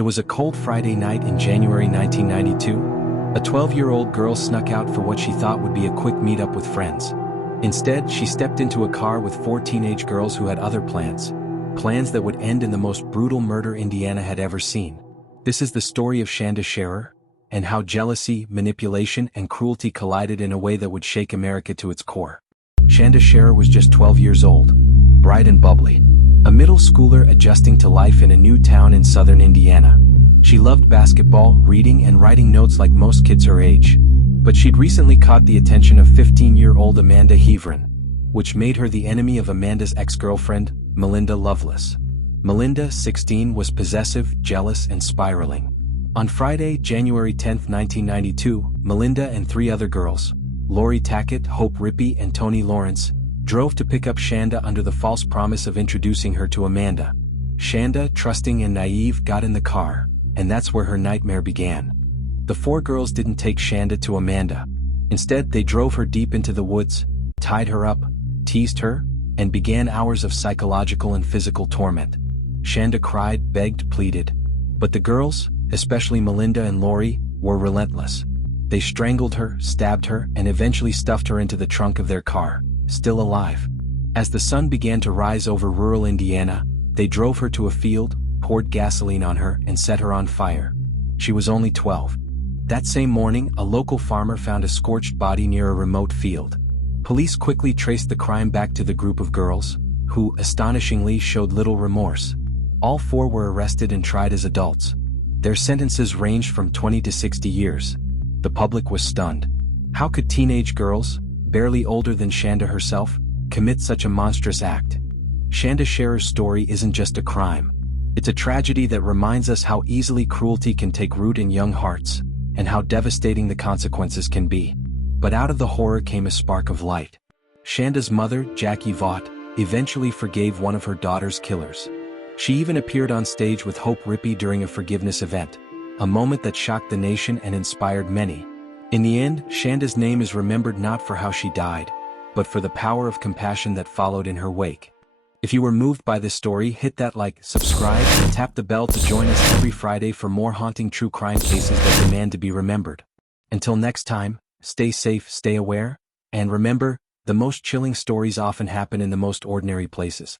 It was a cold Friday night in January 1992. A 12-year-old girl snuck out for what she thought would be a quick meetup with friends. Instead, she stepped into a car with 4 teenage girls who had other plans. Plans that would end in the most brutal murder Indiana had ever seen. This is the story of Shanda Sharer, and how jealousy, manipulation, and cruelty collided in a way that would shake America to its core. Shanda Sharer was just 12 years old, bright and bubbly. A middle schooler adjusting to life in a new town in southern Indiana. She loved basketball, reading, and writing notes like most kids her age. But she'd recently caught the attention of 15-year-old Amanda Heavrin, which made her the enemy of Amanda's ex-girlfriend, Melinda Loveless. Melinda, 16, was possessive, jealous, and spiraling. On Friday, January 10, 1992, Melinda and 3 other girls, Lori Tackett, Hope Rippey, and Toni Lawrence, drove to pick up Shanda under the false promise of introducing her to Amanda. Shanda, trusting and naive, got in the car, and that's where her nightmare began. The 4 girls didn't take Shanda to Amanda. Instead, they drove her deep into the woods, tied her up, teased her, and began hours of psychological and physical torment. Shanda cried, begged, pleaded. But the girls, especially Melinda and Lori, were relentless. They strangled her, stabbed her, and eventually stuffed her into the trunk of their car, still alive. As the sun began to rise over rural Indiana, they drove her to a field, poured gasoline on her, and set her on fire. She was only 12. That same morning, a local farmer found a scorched body near a remote field. Police quickly traced the crime back to the group of girls, who, astonishingly, showed little remorse. All 4 were arrested and tried as adults. Their sentences ranged from 20 to 60 years. The public was stunned. How could teenage girls, barely older than Shanda herself, commit such a monstrous act? Shanda Sharer's story isn't just a crime. It's a tragedy that reminds us how easily cruelty can take root in young hearts, and how devastating the consequences can be. But out of the horror came a spark of light. Shanda's mother, Jackie Vaught, eventually forgave one of her daughter's killers. She even appeared on stage with Hope Rippey during a forgiveness event, a moment that shocked the nation and inspired many. In the end, Shanda's name is remembered not for how she died, but for the power of compassion that followed in her wake. If you were moved by this story, hit that like, subscribe, and tap the bell to join us every Friday for more haunting true crime cases that demand to be remembered. Until next time, stay safe, stay aware, and remember, the most chilling stories often happen in the most ordinary places.